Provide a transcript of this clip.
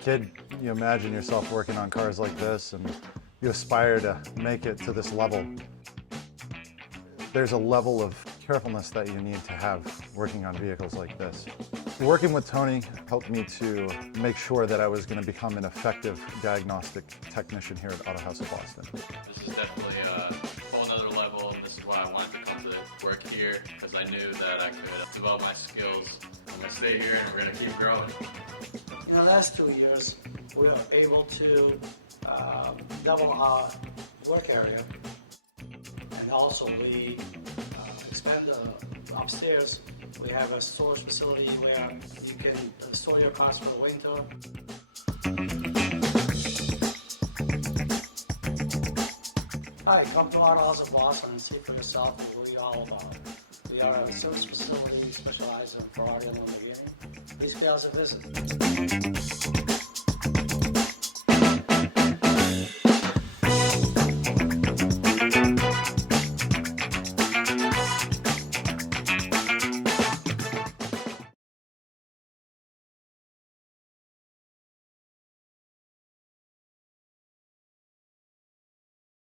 kid, you imagine yourself working on cars like this and you aspire to make it to this level. There's a level of carefulness that you need to have working on vehicles like this. Working with Tony helped me to make sure that I was going to become an effective diagnostic technician here at Auto House of Boston. This is definitely a whole nother level, and this is why I wanted to come to work here, because I knew that I could develop my skills. I'm going to stay here and we're going to keep growing. In the last 2 years, we are able to double our work area, and also we expand upstairs. We have a storage facility where you can store your cars for the winter. Hi, come to Auto House of Boston and see for yourself what we're all about. We are a service facility specialized in Ferrari and Lamborghini. Please pay us a visit.